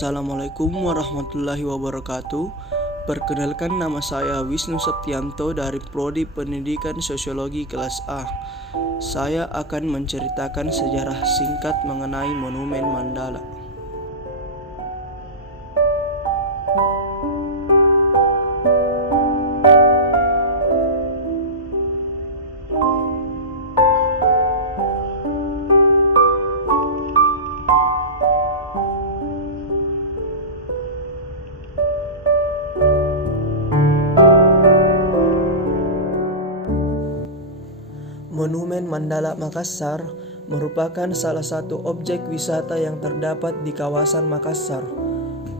Assalamualaikum warahmatullahi wabarakatuh. Perkenalkan, nama saya Wisnu Septianto dari Prodi Pendidikan Sosiologi kelas A. Saya akan menceritakan sejarah singkat mengenai Monumen Mandala. Monumen Mandala Makassar merupakan salah satu objek wisata yang terdapat di kawasan Makassar.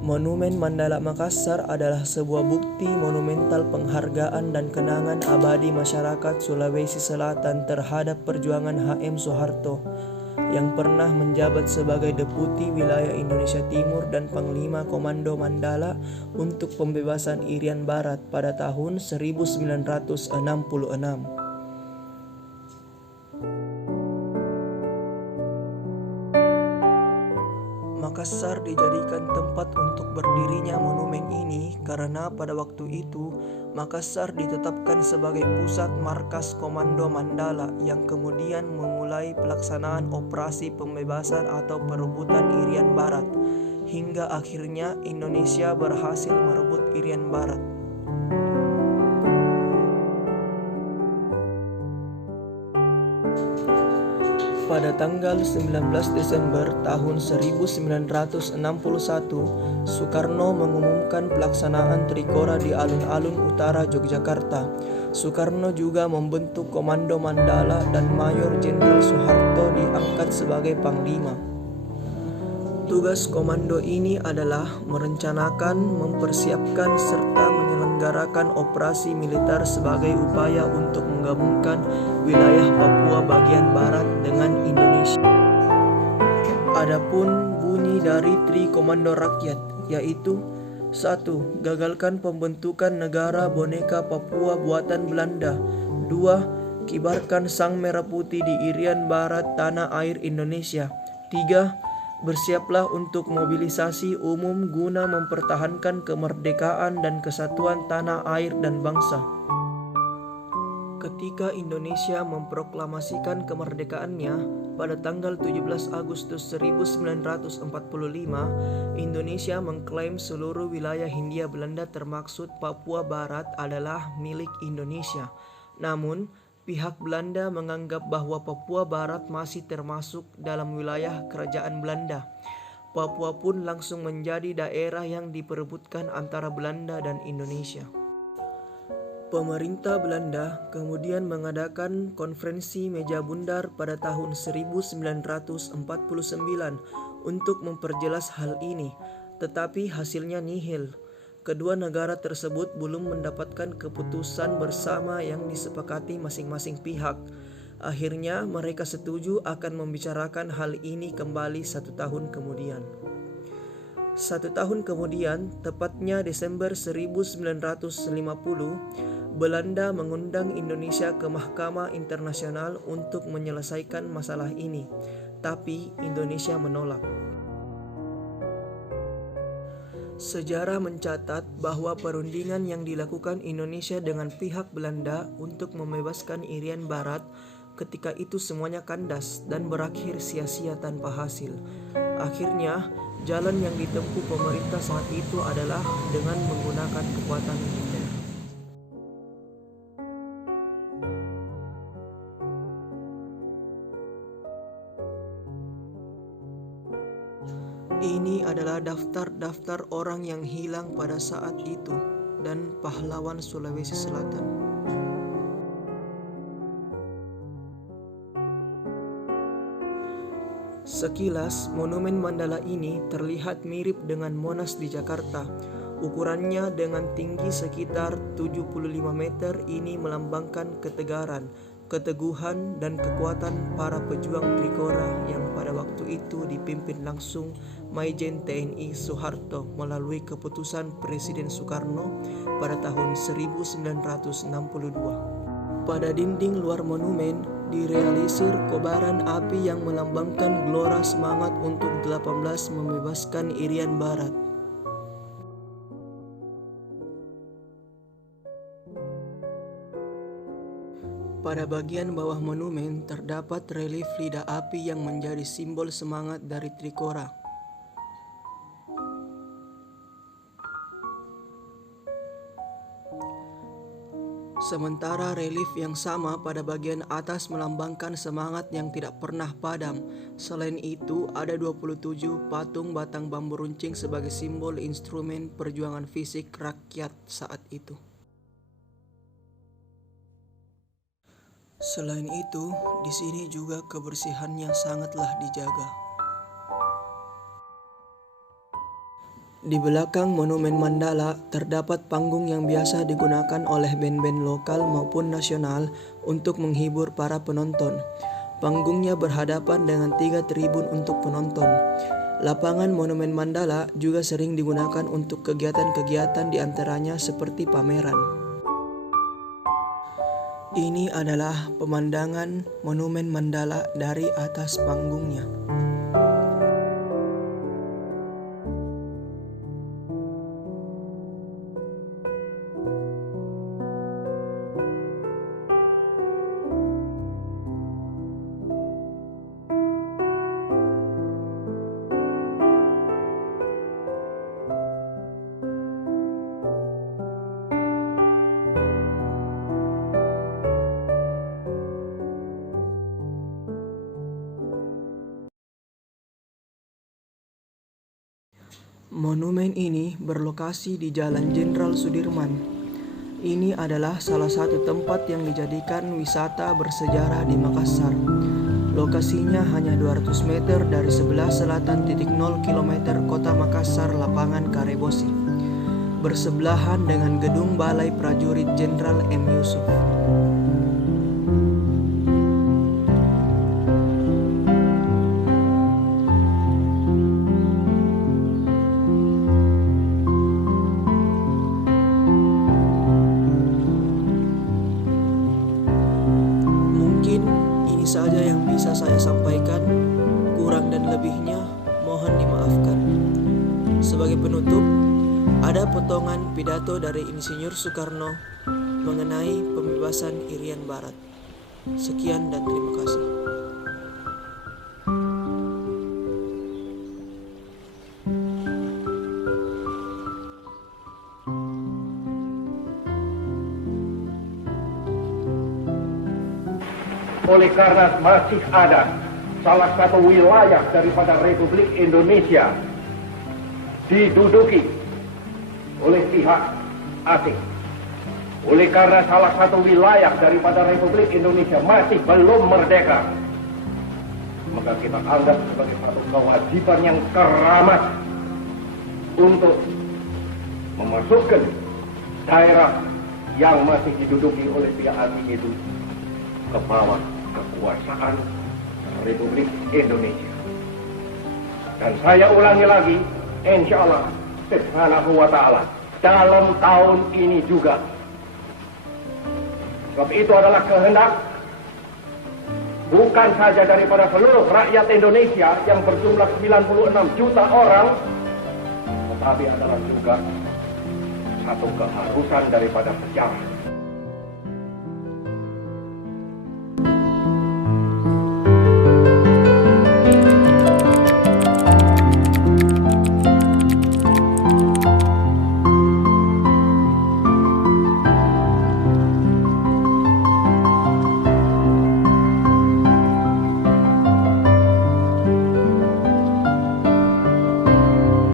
Monumen Mandala Makassar adalah sebuah bukti monumental penghargaan dan kenangan abadi masyarakat Sulawesi Selatan terhadap perjuangan H.M. Soeharto yang pernah menjabat sebagai Deputi Wilayah Indonesia Timur dan Panglima Komando Mandala untuk pembebasan Irian Barat pada tahun 1966. Makassar dijadikan tempat untuk berdirinya monumen ini karena pada waktu itu Makassar ditetapkan sebagai pusat markas Komando Mandala yang kemudian memulai pelaksanaan operasi pembebasan atau perebutan Irian Barat hingga akhirnya Indonesia berhasil merebut Irian Barat. Pada tanggal 19 Desember tahun 1961, Soekarno mengumumkan pelaksanaan Trikora di alun-alun utara Yogyakarta. Soekarno juga membentuk Komando Mandala dan Mayor Jenderal Soeharto diangkat sebagai Panglima. Tugas komando ini adalah merencanakan, mempersiapkan, serta menyelenggarakan operasi militer sebagai upaya untuk menggabungkan wilayah Papua bagian barat dengan Indonesia. Adapun bunyi dari Tri Komando Rakyat yaitu 1. Gagalkan pembentukan negara boneka Papua buatan Belanda. 2. Kibarkan sang merah putih di Irian Barat tanah air Indonesia. 3. Bersiaplah untuk mobilisasi umum guna mempertahankan kemerdekaan dan kesatuan tanah air dan bangsa. Ketika Indonesia memproklamasikan kemerdekaannya pada tanggal 17 Agustus 1945, Indonesia mengklaim seluruh wilayah Hindia Belanda termaksud Papua Barat adalah milik Indonesia. Namun, pihak Belanda menganggap bahwa Papua Barat masih termasuk dalam wilayah kerajaan Belanda. Papua pun langsung menjadi daerah yang diperebutkan antara Belanda dan Indonesia. Pemerintah Belanda kemudian mengadakan konferensi meja bundar pada tahun 1949 untuk memperjelas hal ini, tetapi hasilnya nihil. Kedua negara tersebut belum mendapatkan keputusan bersama yang disepakati masing-masing pihak. Akhirnya mereka setuju akan membicarakan hal ini kembali 1 tahun kemudian. 1 tahun kemudian, tepatnya Desember 1950, Belanda mengundang Indonesia ke Mahkamah Internasional untuk menyelesaikan masalah ini, tapi Indonesia menolak. Sejarah mencatat bahwa perundingan yang dilakukan Indonesia dengan pihak Belanda untuk membebaskan Irian Barat ketika itu semuanya kandas dan berakhir sia-sia tanpa hasil. Akhirnya, jalan yang ditempuh pemerintah saat itu adalah dengan menggunakan kekuatan militer. Ini adalah daftar orang yang hilang pada saat itu dan pahlawan Sulawesi Selatan. Sekilas, Monumen Mandala ini terlihat mirip dengan Monas di Jakarta. Ukurannya dengan tinggi sekitar 75 meter ini melambangkan ketegaran, keteguhan, dan kekuatan para pejuang Trikora yang pada waktu itu dipimpin langsung Maijen TNI Soeharto melalui keputusan Presiden Soekarno pada tahun 1962. Pada dinding luar monumen direalisir kobaran api yang melambangkan gelora semangat untuk 18 membebaskan Irian Barat. Pada bagian bawah monumen terdapat relief lidah api yang menjadi simbol semangat dari Trikora. Sementara relief yang sama pada bagian atas melambangkan semangat yang tidak pernah padam. Selain itu, ada 27 patung batang bambu runcing sebagai simbol instrumen perjuangan fisik rakyat saat itu. Selain itu, di sini juga kebersihannya sangatlah dijaga. Di belakang Monumen Mandala terdapat panggung yang biasa digunakan oleh band-band lokal maupun nasional untuk menghibur para penonton. Panggungnya berhadapan dengan 3 tribun untuk penonton. Lapangan Monumen Mandala juga sering digunakan untuk kegiatan-kegiatan diantaranya seperti pameran. Ini adalah pemandangan Monumen Mandala dari atas panggungnya. Monumen ini berlokasi di Jalan Jenderal Sudirman. Ini adalah salah satu tempat yang dijadikan wisata bersejarah di Makassar. Lokasinya hanya 200 meter dari sebelah selatan 0 km kota Makassar Lapangan Karebosi, bersebelahan dengan gedung Balai Prajurit Jenderal M. Yusuf. Ini saja yang bisa saya sampaikan, kurang dan lebihnya mohon dimaafkan. Sebagai penutup, ada potongan pidato dari Insinyur Soekarno mengenai pembebasan Irian Barat. Sekian dan terima kasih. Oleh karena masih ada salah satu wilayah daripada Republik Indonesia diduduki oleh pihak asing, oleh karena salah satu wilayah daripada Republik Indonesia masih belum merdeka, maka kita anggap sebagai satu kewajiban yang keramat untuk memasukkan daerah yang masih diduduki oleh pihak asing itu ke bawah kekuasaan Republik Indonesia. Dan saya ulangi lagi, insya Allah subhanahu wa ta'ala, dalam tahun ini juga. Sebab itu adalah kehendak bukan saja daripada seluruh rakyat Indonesia yang berjumlah 96 juta orang, tetapi adalah juga satu keharusan daripada sejarah